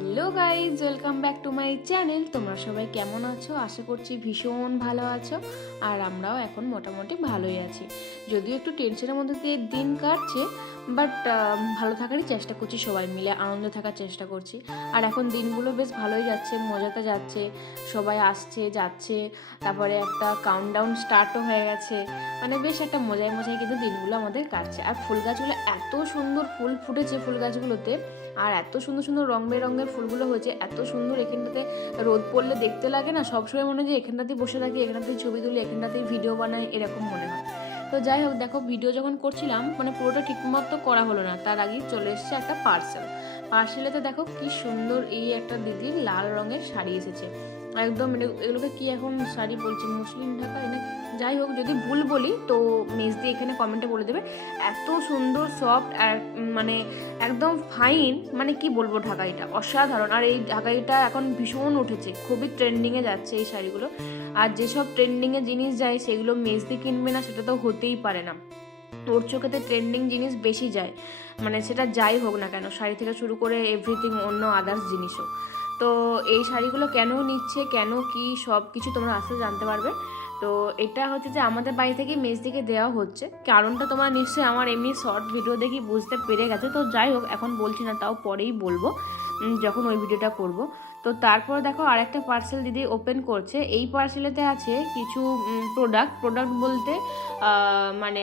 Hello guys, welcome back to my channel. তোমরা সবাই কেমন আছো? আশা করছি ভীষণ ভালো আছো, আর আমরাও এখন মোটামুটি ভালোই আছি। যদিও একটু টেনশনের মধ্যে দিয়ে দিন কাটছে বাট ভালো থাকারই চেষ্টা করছি, সবাই মিলে আনন্দ থাকার চেষ্টা করছি। আর এখন দিনগুলো বেশ ভালোই যাচ্ছে মজাতে যাচ্ছে, সবাই আসছে, যাচ্ছে, তারপরে একটা কাউন্টডাউন স্টার্টও হয়ে গেছে। মানে বেশ একটা মজায় মজায় কিন্তু দিনগুলো আমাদের কাটছে। আর ফুল গাছগুলো এত সুন্দর ফুল ফুটেছে ফুল গাছগুলোতে, আর এত সুন্দর সুন্দর রং বেরঙের ফুলগুলো হয়েছে, এত সুন্দর এখানটাতে রোদ পড়লে দেখতে লাগে না? সবসময় মনে হয় যে এখানটাতেই বসে থাকি, এখানটাতেই ছবি তুলি, এখানটাতেই ভিডিও বানাই, এরকম মনে হয়। তো যাই হোক, দেখো ভিডিও যখন করছিলাম মানে পুরোটা ঠিকমতো করা হলো না, তার আগেই চলে এসছে একটা পার্সেল পার্সেলেতে দেখো কি সুন্দর এই একটা দিদির লাল রঙের শাড়ি এসেছে। একদম এগুলোকে কি এখন শাড়ি বলছে? মুসলিম ঢাকা? এনে যাই হোক, যদি ভুল বলি, তো মেজদি এখানে কমেন্টে বলে দেবে। এত সুন্দর সফট আর মানে একদম ফাইন মানে কি বলব ঢাকাইটা? অসাধারণ। আর এই ঢাকাইটা এখন ভীষণ উঠেছে। খুবই ট্রেন্ডিংয়ে যাচ্ছে এই শাড়িগুলো। আর যেসব ট্রেন্ডিংয়ে জিনিস যায়, সেগুলো মেজদি কিনবে না, সেটা তো হতেই পারে না। তোর চোখেতে ট্রেন্ডিং জিনিস বেশি যায়। মানে সেটা যাই হোক না কেন, শাড়ি থেকে শুরু করে এভরিথিং অন্য আদার্স জিনিসও। তো এই শাড়িগুলো কেন নিচ্ছে, কেন কি সব কিছু তোমরা আস্তে জানতে পারবে। তো এটা হচ্ছে যে আমাদের বাড়ি থেকে মেজদিকে দেওয়া হচ্ছে। কারণটা তোমরা নিশ্চয়ই আমার এমনি শর্ট ভিডিও দেখি বুঝতে পেরে গেছে। তো যাই হোক, এখন বলছি না, তাও পরেই বলব যখন ওই ভিডিওটা করব। তো তারপর দেখো আরেকটা পার্সেল দিদি ওপেন করছে। এই পার্সেলেতে আছে কিছু প্রোডাক্ট প্রোডাক্ট বলতে মানে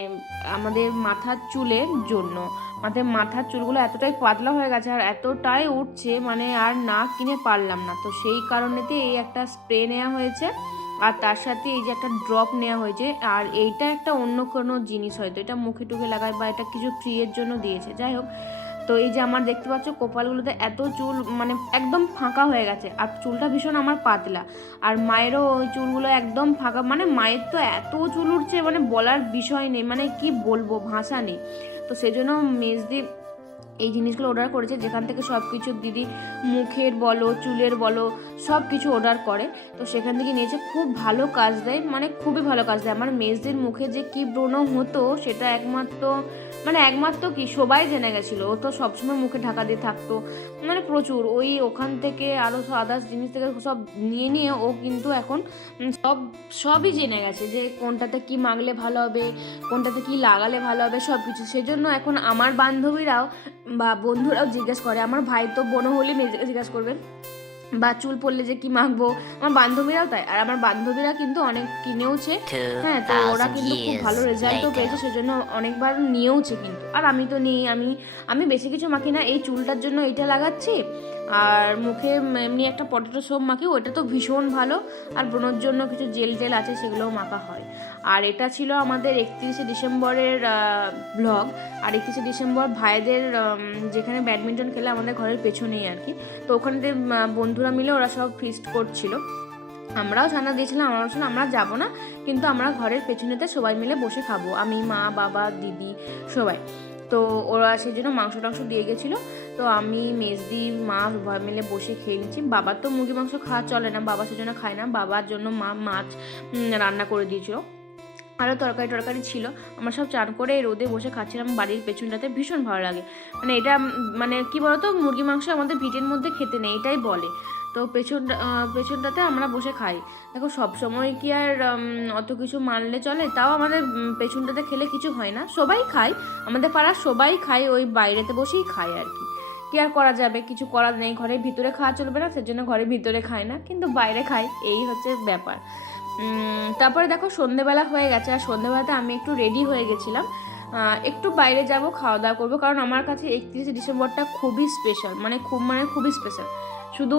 আমাদের মাথার চুলের জন্য। মাথায় মাথার চুলগুলো এতটাই পাতলা হয়ে গেছে আর এতটাই উঠছে মানে আর না কিনে পারলাম না। তো সেই কারণেতে এই একটা স্প্রে নেওয়া হয়েছে আর তার সাথে এই যে একটা ড্রপ নেওয়া হয়েছে আর এইটা একটা অন্য কোনো জিনিস হয়তো, এটা মুখে টুকে লাগায় বা এটা কিছু ফ্রিয়ের জন্য দিয়েছে। যাই হোক তো এই যে আমার দেখতে পাচ্ছ কপালগুলোতে এত চুল মানে একদম ফাঁকা হয়ে গেছে। আর চুলটা ভীষণ আমার পাতলা। আর মায়েরও ওই চুলগুলো একদম ফাঁকা। মানে মায়ের তো এত চুল উঠছে মানে বলার বিষয় নেই। মানে কি বলব, ভাষা নেই। তো সেজন্য মেজদি এই জিনিসগুলো অর্ডার করেছে। যেখান থেকে সব কিছু দিদি মুখের বলো, চুলের বলো সব কিছু অর্ডার করে। তো সেখান থেকে নিয়েছে। খুব ভালো কাজ দেয়। মানে খুবই ভালো কাজ দেয়। আমার মেজদের মুখে যে কি ব্রণ হতো, সেটা একমাত্র মানে একমাত্র কি, সবাই জেনে গেছিল। ও তো সবসময় মুখে ঢাকা দিয়ে থাকতো। মানে প্রচুর। ওই ওখান থেকে আরও আদার্স জিনিস থেকে সব নিয়ে নিয়ে ও কিন্তু এখন সব, সবই জেনে গেছে যে কোনটাতে কি মাগলে ভালো হবে, কোনটাতে কি লাগালে ভালো হবে সব কিছু সেজন্য এখন আমার বান্ধবীরাও বা বন্ধুরাও জিজ্ঞেস করে। আমার ভাই তো বোনও হলে মেয়েদেরকে জিজ্ঞেস করবে। বা চুল পড়লে যে কি মাখবো? আমার বান্ধবীরাও তাই। আর আমার বান্ধবীরা কিন্তু অনেক কিনেওছে। হ্যাঁ তো ওরা কিন্তু খুব ভালো রেজাল্টও. পেয়েছে সেজন্য অনেকবার নিয়েওছে কিন্তু। আর আমি তো নিই আমি আমি বেশি কিছু মাখি না। এই চুলটার জন্য এইটা লাগাচ্ছি। আর মুখে এমনি একটা পটেটো সোপ মাখি ওটা তো ভীষণ ভালো। আর ব্রণর জন্য কিছু জেল জেল আছে সেগুলোও মাখা হয়। আর এটা ছিল আমাদের একত্রিশে ডিসেম্বরের ব্লগ আর একত্রিশে ডিসেম্বর ভাইদের যেখানে ব্যাডমিন্টন খেলে আমাদের ঘরের পেছনেই আর কি। তো ওখানে বন্ধুরা মিলে ওরা সব ফিস্ট করছিল। আমরাও ছানা দিয়েছিলাম আমরা বলছিলাম, আমরা যাব না, কিন্তু আমরা ঘরের পেছনেতে সবাই মিলে বসে খাব। আমি, মা, বাবা, দিদি, সবাই। তো ওরা সেই জন্য মাংস টাংস দিয়ে গেছিল। তো আমি, মেজদি, মা সবাই মিলে বসে খেয়ে নিচ্ছি। বাবার তো মুরগি মাংস খাওয়া চলে না, বাবা সেজন্য খায় না। বাবার জন্য মা মাছ রান্না করে দিয়েছিল। আরও তরকারি টরকারি ছিল। আমরা সব চান করে রোদে বসে খাচ্ছিলাম, বাড়ির পেছনটাতে ভীষণ ভালো লাগে। মানে এটা মানে কি বলতো, মুরগি মাংস আমাদের ভিটের মধ্যে খেতে নেই, এটাই বলে। তো পেছন পেছনটাতে আমরা বসে খাই। দেখো, সব সময় কি আর অত কিছু মানলে চলে? তাও আমাদের পেছনটাতে খেলে কিছু হয় না। সবাই খায়, আমাদের পাড়ার সবাই খায়, ওই বাইরেতে বসেই খায় আর কি। কি আর করা যাবে? কিছু করার নেই, ঘরের ভিতরে খাওয়া চলবে না, সেজন্য ঘরের ভিতরে খায় না, কিন্তু বাইরে খায়, এই হচ্ছে ব্যাপার। তারপরে দেখো সন্ধেবেলা হয়ে গেছে, আর সন্ধেবেলাতে আমি একটু রেডি হয়ে গেছিলাম। একটু বাইরে যাব, খাওয়া দাওয়া করব, কারণ আমার কাছে একত্রিশে ডিসেম্বরটা খুবই স্পেশাল মানে খুব মানে খুবই স্পেশাল শুধু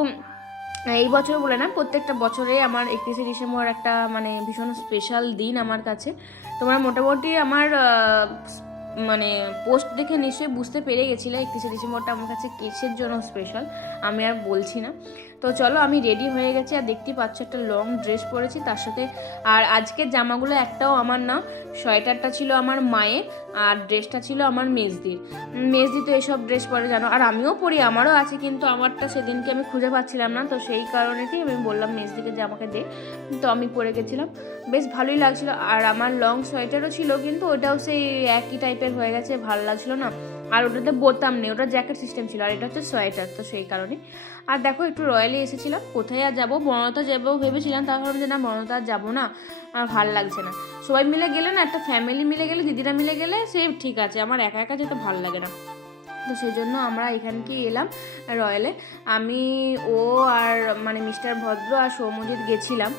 এই বছর বলে না, প্রত্যেকটা বছরে আমার একত্রিশে ডিসেম্বর একটা মানে ভীষণ স্পেশাল দিন আমার কাছে। তোমরা মোটামুটি আমার মানে পোস্ট দেখে নিশ্চয়ই বুঝতে পেরে গেছিলে, একত্রিশে ডিসেম্বরটা আমার কাছে কেসের জন্য স্পেশাল আমি আর বলছি না। তো চলো আমি রেডি হয়ে গেছি আর দেখতে পাচ্ছ একটা লং ড্রেস পরেছি তার সাথে। আর আজকের জামাগুলো একটাও আমার না, সোয়েটারটা ছিল আমার মায়ের আর ড্রেসটা ছিল আমার মেজদির। মেজদি তো এসব ড্রেস পরে জানো, আর আমিও পরি, আমারও আছে কিন্তু আমারটা সেদিনকে আমি খুঁজে পাচ্ছিলাম না, তো সেই কারণেতেই আমি বললাম মেজদিকে যে আমাকে দে। তো আমি পরে গেছিলাম। বেশ ভালোই লাগছিল। আর আমার লং সোয়েটারও ছিল কিন্তু ওটাও সেই একই টাইপের হয়ে গেছে, ভালো লাগছিল না। আর ওটাতে বোতাম নেই, ওটা জ্যাকেট সিস্টেম ছিল, আর এটা হচ্ছে সোয়েটার তো সেই কারণে। আর দেখো, একটু রয়্যালি এসেছিলাম, কোথায় আর যাব? বনতা যাব ভেবেছিলাম তার কারণ যে না বনতা আর যাব না, আর ভালো লাগছে না। সবাই মিলে গেলে না, একটা ফ্যামিলি মিলে গেলে, দিদিরা মিলে গেলে সে ঠিক আছে, আমার একা একা যেতে ভালো লাগে না। তো সেই জন্য আমরা এখানকে এলাম রয়্যালে। আমি, ও আর মানে মিস্টার ভদ্র আর সৌমজিৎ গেছিলাম।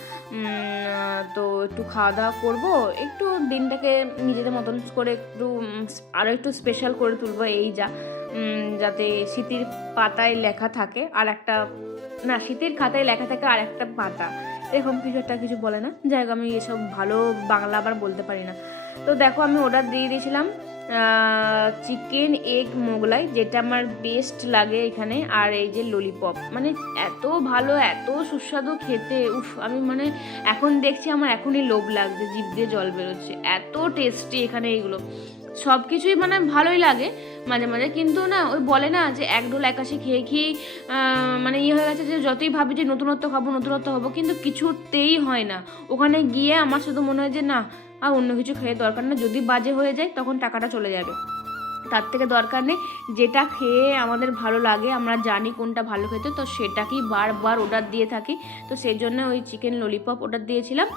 তো একটু খাওয়া দাওয়া করব, একটু দিনটাকে নিজেদের মতন করে একটু আরও একটু স্পেশাল করে তুলবো এই যা। যাতে স্মৃতির পাতায় লেখা থাকে, আর একটা, না শীতের খাতায় লেখা থাকে আর একটা পাতা। এরকম কিছু একটা কিছু বলে না? যাই হোক, আমি এসব ভালো বাংলা আবার বলতে পারি না। তো দেখো, আমি অর্ডার দিয়ে দিয়েছিলাম। চিকেন, এগ, মোগলাই, যেটা আমার বেস্ট লাগে এখানে, আর এই যে ললিপপ মানে এত ভালো, এত সুস্বাদু খেতে, উফ, আমি মানে এখন দেখছি, আমার এখনই লোভ লাগছে, জিভ দিয়ে জল বেরোচ্ছে। এত টেস্টি এখানে এইগুলো। সব কিছুই মানে ভালোই লাগে মাঝে মাঝে। কিন্তু না, ওই বলে না যে এক ডোল একাশি খেয়ে খেয়েই মানে ইয়ে হয়ে গেছে যে যতই ভাবি যে নতুনত্ব খাব, নতুনত্ব হব, কিন্তু কিছুতেই হয় না। ওখানে গিয়ে আমার শুধু মনে হয় যে না, আর অন্য কিছু খেয়ে দরকার না। যদি বাজে হয়ে যায়, তখন টাকাটা চলে যাবে। তার থেকে দরকার নেই, যেটা খেয়ে আমাদের ভালো লাগে, আমরা জানি কোনটা ভালো খেতে, তো সেটাকেই বারবার অর্ডার দিয়ে থাকি। তো সেই জন্য ওই চিকেন ললিপপ অর্ডার দিয়েছিলাম।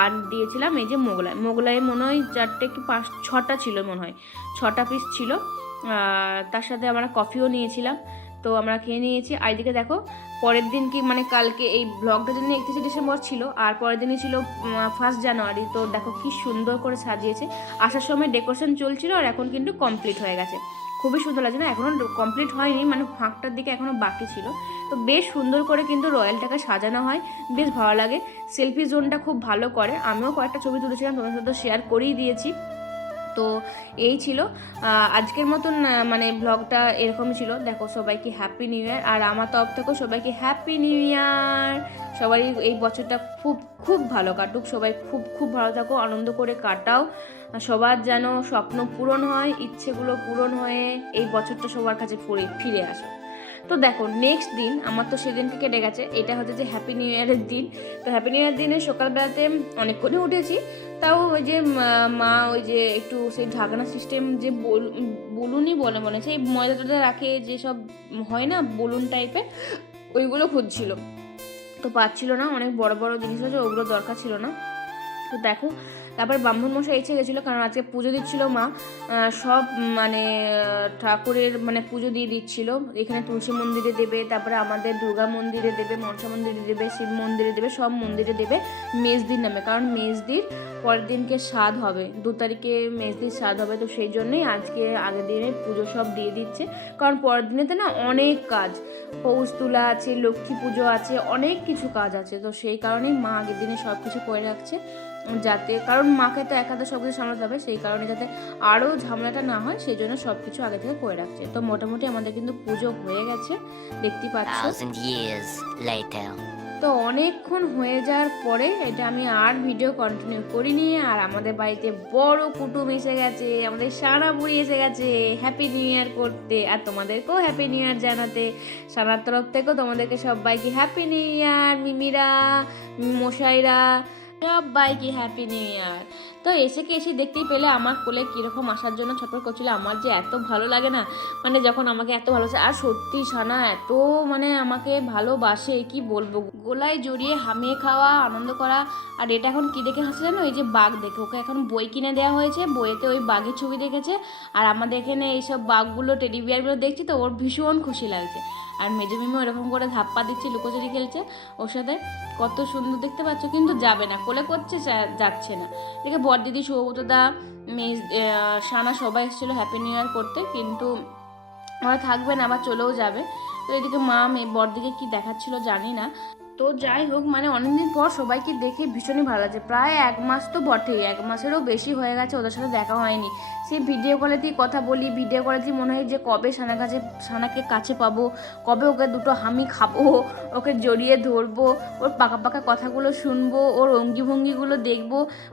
আর দিয়েছিলাম, এই যে মোগলাই। মোগলাই মনে হয় চারটে কি পাঁচ, ছটা ছিল মনে হয়। ছটা পিস ছিল। তার সাথে আমরা কফিও নিয়েছিলাম। তো আমরা খেয়ে নিয়েছি। আর এদিকে দেখো, পরের দিন কি মানে কালকে এই ব্লগটা যেদিন একত্রিশে ডিসেম্বর ছিল, আর পরের দিনই ছিল ফার্স্ট জানুয়ারি তো দেখো কি সুন্দর করে সাজিয়েছে। আসার সময় ডেকোরেশন চলছিল আর এখন কিন্তু কমপ্লিট হয়ে গেছে। খুবই সুন্দর লাগছে না? এখনও কমপ্লিট হয়নি মানে ফাঁকটার দিকে এখনও বাকি ছিল। তো বেশ সুন্দর করে কিন্তু রয়্যালটাকে সাজানো হয়, বেশ ভালো লাগে। সেলফি জোনটা খুব ভালো করে। আমিও কয়েকটা ছবি তুলেছিলাম তোমার সাথে শেয়ার করেই দিয়েছি। তো এই ছিল। আজকের মতন মানে ব্লগটা এরকম ছিল। দেখো সবাইকে হ্যাপি নিউ ইয়ার আর আমার তরফ থেকেও সবাইকে হ্যাপি নিউ ইয়ার সবারই এই বছরটা খুব খুব ভালো কাটুক। সবাই খুব খুব ভালো থাকো, আনন্দ করে কাটাও। সবার যেন স্বপ্ন পূরণ হয়, ইচ্ছেগুলো পূরণ হয়ে এই বছরটা সবার কাছে ফিরে আসে। তো দেখো নেক্সট দিন আমার তো সেদিনকে কেটে গেছে। এটা হচ্ছে যে হ্যাপি নিউ ইয়ারের দিন। তো হ্যাপি নিউ ইয়ার দিনে সকালবেলাতে অনেকক্ষণই উঠেছি। তাও ওই যে মা- ওই যে একটু সেই ঢাকনা সিস্টেম যে বল- বলুনই বলে মনে সেই ময়দা টয়দা রাখে যেসব হয় না বলুন টাইপের ওইগুলো খুঁজছিল। তো পাচ্ছিল না, অনেক বড় বড় জিনিস আছে, ওগুলো দরকার ছিল না। তো দেখো, তারপর ব্রাহ্মণ মশাই এসে গেছিল কারণ আজকে পুজো দিচ্ছিল মা। সব মানে ঠাকুরের মানে পুজো দিয়ে দিচ্ছিল। এখানে তুলসী মন্দিরে দেবে, তারপরে আমাদের দুর্গা মন্দিরে দেবে, মনসা মন্দিরে দেবে, শিব মন্দিরে দেবে, সব মন্দিরে দেবে মেজদির নামে। কারণ মেজদির পরের দিনকে স্বাদ হবে, দু তারিখে মেজদির স্বাদ হবে, তো সেই জন্যই আজকে আগের দিনে পুজো সব দিয়ে দিচ্ছে। কারণ পরের দিনেতে না অনেক কাজ, পৌষ তুলা আছে, লক্ষ্মী পুজো আছে, অনেক কিছু কাজ আছে। তো সেই কারণেই মা আগের দিনে সব কিছু করে রাখছে। যাতে কারণ মাকে তো একাদা সব কিছু সামলাতে হবে সেই কারণে যাতে আরও ঝামেলাটা না হয় সেই জন্য সব কিছু আগে থেকে করে রাখছে। তো মোটামুটি আমাদের কিন্তু পুজো হয়ে গেছে দেখতেই পাচ্ছ. তো অনেকক্ষণ হয়ে যাওয়ার পরে এটা আমি আর ভিডিও কন্টিনিউ করিনি আর আমাদের বাড়িতে বড় কুটুম এসে গেছে আমাদের সারা বুড়ি এসে গেছে হ্যাপি নিউ ইয়ার করতে আর তোমাদেরকেও হ্যাপি নিউ ইয়ার জানাতে। সানার তরফ থেকেও তোমাদেরকে সবাইকে হ্যাপি নিউ ইয়ার মিমিরা মশাইরা সবাইকে হ্যাপি নিউ ইয়ার তো এসে কি এসে দেখতেই পেলে আমার কোলে কীরকম আসার জন্য ছটফট করছিল? আমার যে এত ভালো লাগে না মানে যখন আমাকে এত ভালোবাসে, আর সত্যি সানা, এত মানে আমাকে ভালোবাসে, কি বলব? গোলায় জড়িয়ে হামিয়ে খাওয়া, আনন্দ করা, আর এটা এখন কি দেখে হাসছে জানো? ওই যে বাঘ দেখে, ওকে এখন বই কিনে দেওয়া হয়েছে, বইয়েতে ওই বাঘের ছবি দেখেছে, আর আমাদের এখানে এইসব বাঘগুলো, টেডি বিয়ারগুলো দেখছি তো, ওর ভীষণ খুশি লাগছে। আর মেজো মিমি ওরকম করে ধাপ্পা দিচ্ছে, লুকোচুরি খেলছে ওর সাথে, কত সুন্দর দেখতে পাচ্ছ, কিন্তু যাবে না, কোলে করছে যাচ্ছে না। দেখে বরদিদি সৌগতদা মেজ সানা সবাই এসেছিল হ্যাপি নিউ ইয়ার করতে, কিন্তু ওরা থাকবে না আবার চলেও যাবে। তো এদিকে মা, মেয়ে, বরদিকে কি দেখাচ্ছিল জানি না। তো যাই হোক মানে অনেকদিন পর সবাইকে দেখে ভীষণই ভালো লাগছে। প্রায় এক মাস তো বটেই, এক মাসেরও বেশি হয়ে গেছে ওদের সাথে দেখা হয়নি। সেই ভিডিও কলেতেই কথা বলি ভিডিও কলেতেই মনে হয় যে কবে সানা কাছে, সানাকে কাছে পাবো, কবে ওকে দুটো হামি খাব, ওকে জড়িয়ে ধরবো, ওর পাকা পাকা কথাগুলো শুনব, ওর অঙ্গি ভঙ্গিগুলো দেখব,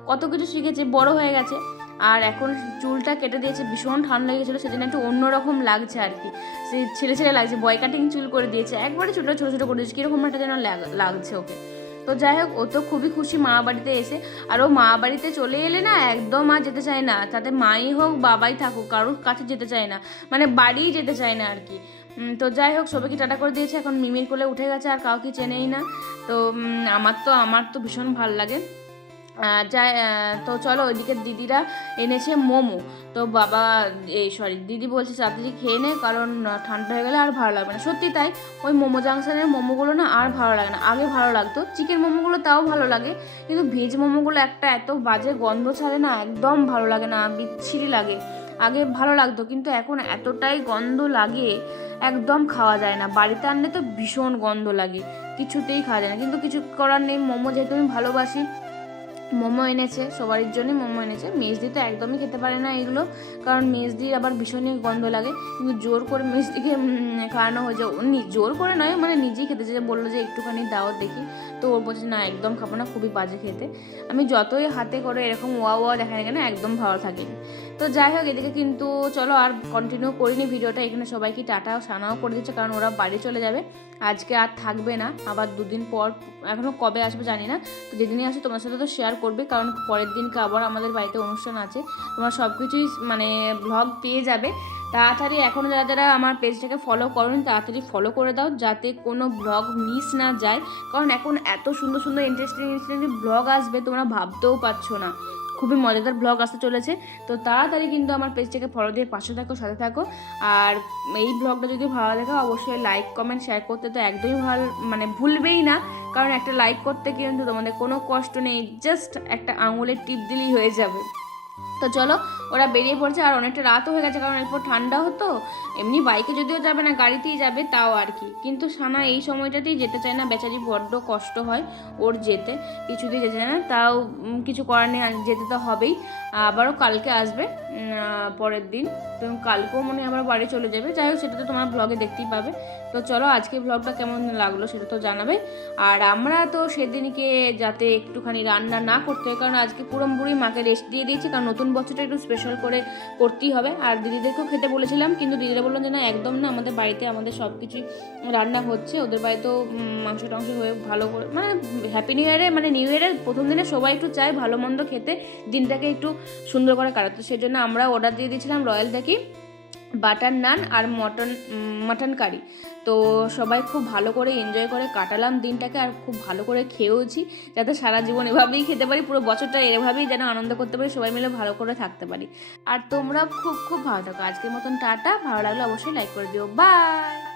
কত কিছু শিখেছে, বড় হয়ে গেছে। আর এখন চুলটা কেটে দিয়েছে, ভীষণ ঠান্ডা লেগেছিলো সেদিন একটু অন্যরকম লাগছে আর কি। সে ছেলে ছেলে লাগছে বয় কাটিং চুল করে দিয়েছে, একবারে ছোটো ছোটো ছোটো করে দিয়েছে, কীরকম একটা যেন লাগ- লাগছে ওকে। তো যাই হোক, ও তো খুবই খুশি মা বাড়িতে এসে, আর ও মা বাড়িতে চলে এলে না একদম আর যেতে চায় না, তাতে মাই হোক বাবাই থাকুক, কারোর কাছে যেতে চায় না মানে বাড়িই যেতে চায় না আর কি। তো যাই হোক, সবাইকে টাটা করে দিয়েছে, এখন মিমির কোলে উঠে গেছে, আর কাউকে চেনেই না। তো আমার তো আমার তো ভীষণ ভালো লাগে। যাই তো চলো ওইদিকে দিদিরা এনেছে মোমো। তো বাবা, এই সরি দিদি বলছে তাড়াতাড়ি খেয়ে নে, কারণ ঠান্ডা হয়ে গেলে আর ভালো লাগবে না। সত্যি তাই, ওই মোমো জাংশনের মোমোগুলো না আর ভালো লাগে না। আগে ভালো লাগতো। চিকেন মোমোগুলো তাও ভালো লাগে, কিন্তু ভেজ মোমোগুলো একটা এত বাজে গন্ধ ছাড়ে না, একদম ভালো লাগে না, বিচ্ছিরি লাগে। আগে ভালো লাগতো, কিন্তু এখন এতটাই গন্ধ লাগে, একদম খাওয়া যায় না। বাড়িতে আনলে তো ভীষণ গন্ধ লাগে, কিছুতেই খাওয়া যায় না। কিন্তু কিছু করার নেই, মোমো যেহেতু আমি ভালোবাসি মোমো এনেছে, সবারই জন্য মোমো এনেছে। মেজদি তো একদমই খেতে পারে না এগুলো, কারণ মেজদির আবার ভীষণই গন্ধ লাগে। কিন্তু জোর করে মেজদিকে খাওয়ানো হয়েছে। জোর করে নয় মানে নিজেই খেতে যে বলল যে একটুখানি দাও দেখি। তো ওর বলছে, না, একদম খাব না, খুবই বাজে খেতে। আমি যতই হাতে করে এরকম ওয়া ওয়া দেখা না কেন, একদম ভালো থাকে তো যাই হোক, এদিকে কিন্তু চলো আর কন্টিনিউ করিনি ভিডিওটা। এখানে সবাইকে টাটা সানাও করে দিচ্ছে, কারণ ওরা বাড়ি চলে যাবে। আজকে আর থাকবে না। আবার দুদিন পর এখনও কবে আসবে জানি না। তো যেদিনই আসে তোমার সাথে তো শেয়ার করবে, কারণ পরের দিনকে আবার আমাদের বাড়িতে অনুষ্ঠান আছে। তোমার সব কিছুই মানে ব্লগ পেয়ে যাবে। তাড়াতাড়ি এখনও যারা যারা আমার পেজটাকে ফলো করেন, তাড়াতাড়ি ফলো করে দাও, যাতে কোনো ব্লগ মিস না যায়। কারণ এখন এত সুন্দর সুন্দর ইন্টারেস্টিং ইন্টারেস্টিং ব্লগ আসবে, তোমরা ভাবতেও পারছ না। খুবই মজাদার ব্লগ আসতে চলেছে। তো তাড়াতাড়ি কিন্তু আমার পেজটাকে ফলো দিয়ে পাশে থাকো, সাথে থাকো। আর এই ব্লগটা যদি ভালো লাগে, অবশ্যই লাইক কমেন্ট শেয়ার করতে তো একদমই ভালো মানে ভুলবেই না। কারণ একটা লাইক করতে কিন্তু তোমাদের কোনো কষ্ট নেই জাস্ট একটা আঙুলের টিপ দিলেই হয়ে যাবে। তো চলো, ওরা বেরিয়ে পড়ছে আর অনেকটা রাতও হয়ে গেছে, কারণ এরপর ঠান্ডা হতো। এমনি বাইকে যদিও যাবে না, গাড়িতেই যাবে, তাও আর কি। কিন্তু সানা এই সময়টাতেই যেতে চায় না, বেচারি বড্ড কষ্ট হয় ওর যেতে, কিছুতেই যেতে চায় না, তাও কিছু করার নেই যেতে তো হবেই। আবারও কালকে আসবে পরের দিন। তো কালকেও মনে হয় আবার বাড়ি চলে যাবে। যাই হোক, সেটা তো তোমার ব্লগে দেখতেই পাবে। তো চলো, আজকে ব্লগটা কেমন লাগল সেটা তো জানাবে। আর আমরা তো সেদিনকে যাতে একটুখানি রান্না না করতে হয়, কারণ আজকে পুরোপুরি মাকে রেস্ট দিয়ে দিয়েছি, কারণ নতুন বছরটা একটু স্পেশাল করে করতেই হবে। আর দিদিদেরকেও খেতে বলেছিলাম, কিন্তু দিদিরা বলল যে না, একদম না, আমাদের বাড়িতে আমাদের সব কিছুই রান্না হচ্ছে। ওদের বাড়িতেও মাংস টাংস হয়ে ভালো করে মানে হ্যাপি নিউ ইয়ারে মানে নিউ ইয়ারের প্রথম দিনে সবাই একটু চায় ভালো মন্দ খেতে, দিনটাকে একটু সুন্দর করে কাটাতে। সেজন্য আমরা অর্ডার দিয়ে দিয়েছিলাম রয়্যাল থেকে বাটার নান আর মটন মাটন কারি। তো সবাই খুব ভালো করে এনজয় করে কাটালাম দিনটাকে আর খুব ভালো করে খেয়েওছি, যাতে সারা জীবন এভাবেই খেতে পারি, পুরো বছরটা এভাবেই যেন আনন্দ করতে পারি, সবাই মিলে ভালো করে থাকতে পারি। আর তোমরা খুব খুব ভালো থাকো। আজকের মতন টাটা, ভালো লাগলে অবশ্যই লাইক করে দিও। বাই